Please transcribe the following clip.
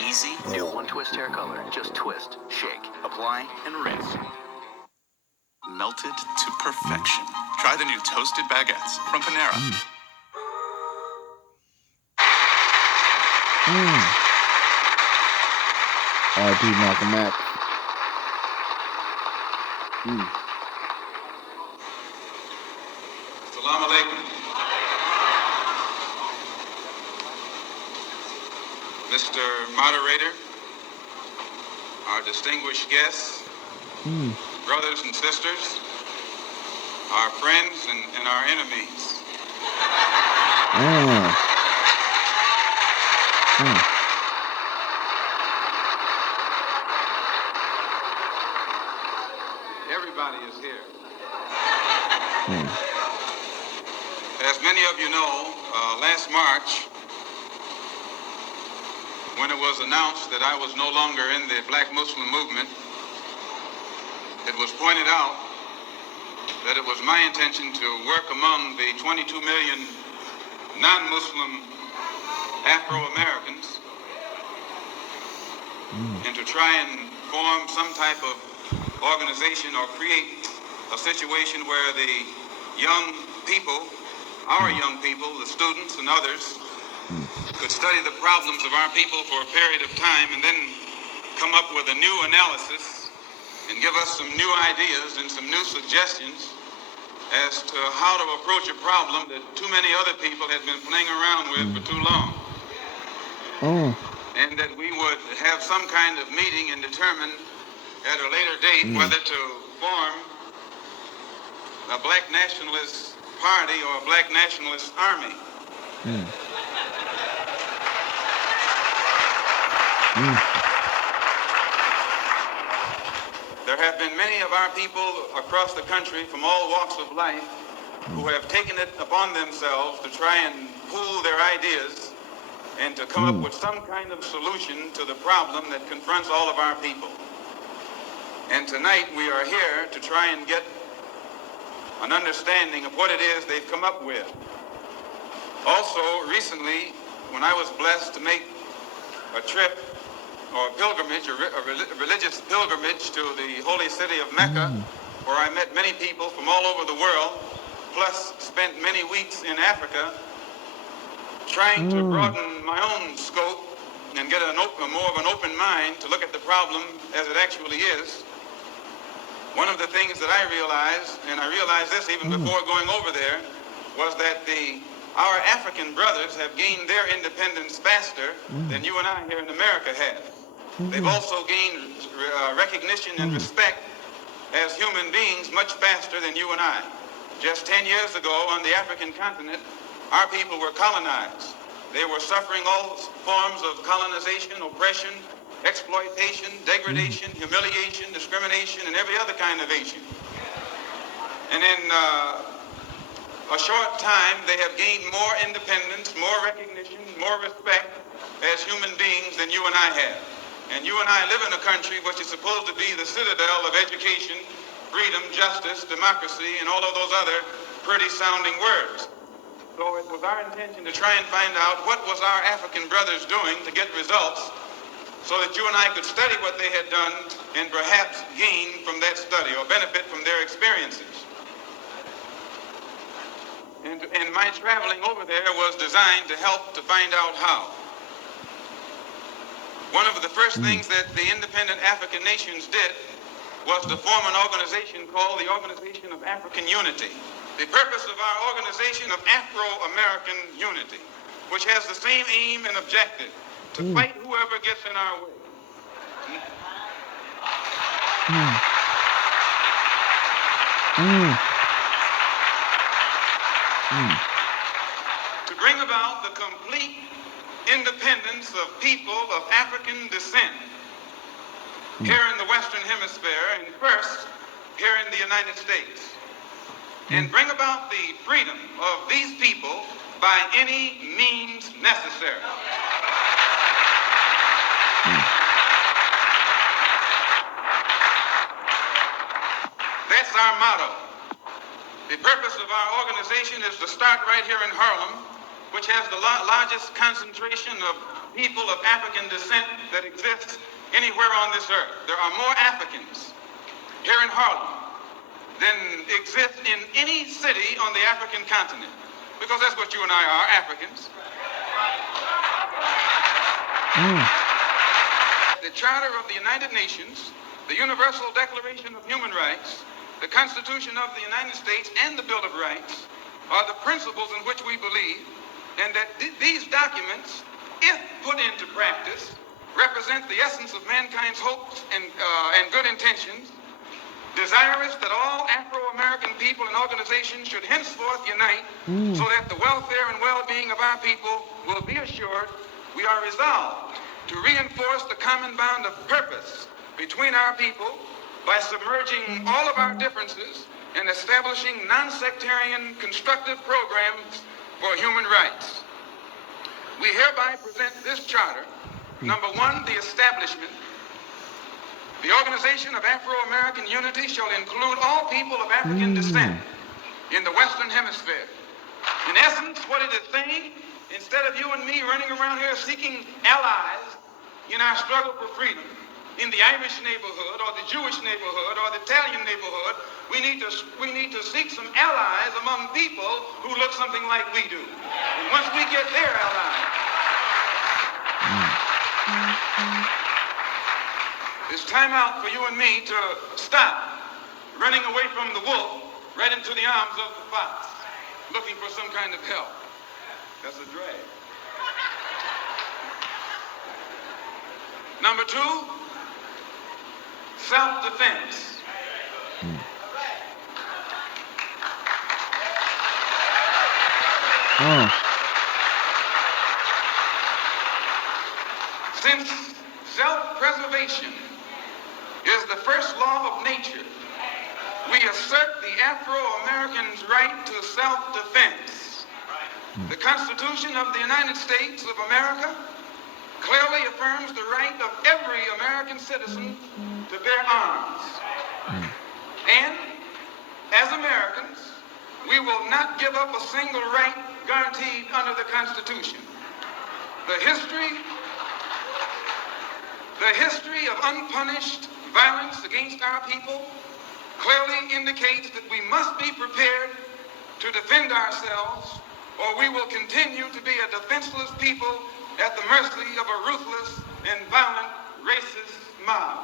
Easy, new One Twist hair color. Just twist, shake, apply, and rinse. Melted to perfection. Try the new toasted baguettes from Panera. R.I.P. Malcolm X. Assalamu alaikum. Mr. Moderator, our distinguished guests, brothers and sisters, our friends and our enemies. Everybody is here. As many of you know, last March, when it was announced that I was no longer in the Black Muslim movement, it was pointed out that it was my intention to work among the 22 million non-Muslim Afro-Americans and to try and form some type of organization or create a situation where the young people, our young people, the students and others, could study the problems of our people for a period of time and then come up with a new analysis and give us some new ideas and some new suggestions as to how to approach a problem that too many other people had been playing around with for too long. And that we would have some kind of meeting and determine at a later date whether to form a black nationalist party or a black nationalist army. There have been many of our people across the country from all walks of life who have taken it upon themselves to try and pool their ideas and to come up with some kind of solution to the problem that confronts all of our people. And tonight we are here to try and get an understanding of what it is they've come up with. Also, recently, when I was blessed to make a trip or a pilgrimage, a religious pilgrimage to the holy city of Mecca, where I met many people from all over the world, plus spent many weeks in Africa, trying to broaden my own scope and get more of an open mind to look at the problem as it actually is. One of the things that I realized, and I realized this even before going over there, was that our African brothers have gained their independence faster than you and I here in America have. They've also gained recognition and respect as human beings much faster than you and I. Just 10 years ago on the African continent, our people were colonized. They were suffering all forms of colonization, oppression, exploitation, degradation, humiliation, discrimination, and every other kind of ation. And in a short time, they have gained more independence, more recognition, more respect as human beings than you and I have. And you and I live in a country which is supposed to be the citadel of education, freedom, justice, democracy, and all of those other pretty sounding words. So it was our intention to try and find out what was our African brothers doing to get results so that you and I could study what they had done and perhaps gain from that study or benefit from their experiences. And my traveling over there was designed to help to find out how. One of the first things that the independent African nations did was to form an organization called the Organization of African Unity. The purpose of our Organization of Afro-American Unity, which has the same aim and objective, to fight whoever gets in our way. To bring about the complete independence of people of African descent here in the Western Hemisphere and first here in the United States, and bring about the freedom of these people by any means necessary. That's our motto. The purpose of our organization is to start right here in Harlem which has the largest concentration of people of African descent that exists anywhere on this earth. There are more Africans here in Harlem than exist in any city on the African continent, because that's what you and I are, Africans. The Charter of the United Nations, the Universal Declaration of Human Rights, the Constitution of the United States, and the Bill of Rights are the principles in which we believe, and that these documents, if put into practice, represent the essence of mankind's hopes and good intentions, desirous that all Afro-American people and organizations should henceforth unite so that the welfare and well-being of our people will be assured. We are resolved to reinforce the common bond of purpose between our people by submerging all of our differences and establishing non-sectarian constructive programs for human rights. We hereby present this charter. Number one, the establishment. The Organization of Afro-American Unity shall include all people of African descent in the Western Hemisphere. In essence, what it is saying, instead of you and me running around here seeking allies in our struggle for freedom, in the Irish neighborhood or the Jewish neighborhood or the Italian neighborhood, we need to seek some allies among people who look something like we do. And once we get their allies, it's time out for you and me to stop running away from the wolf right into the arms of the fox, looking for some kind of help. That's a drag. Number two, self-defense. Since self-preservation is the first law of nature, we assert the Afro-Americans' right to self-defense. The Constitution of the United States of America clearly affirms the right of every American citizen to bear arms. And as Americans, we will not give up a single right guaranteed under the Constitution. The history of unpunished violence against our people clearly indicates that we must be prepared to defend ourselves, or we will continue to be a defenseless people at the mercy of a ruthless and violent racist mob.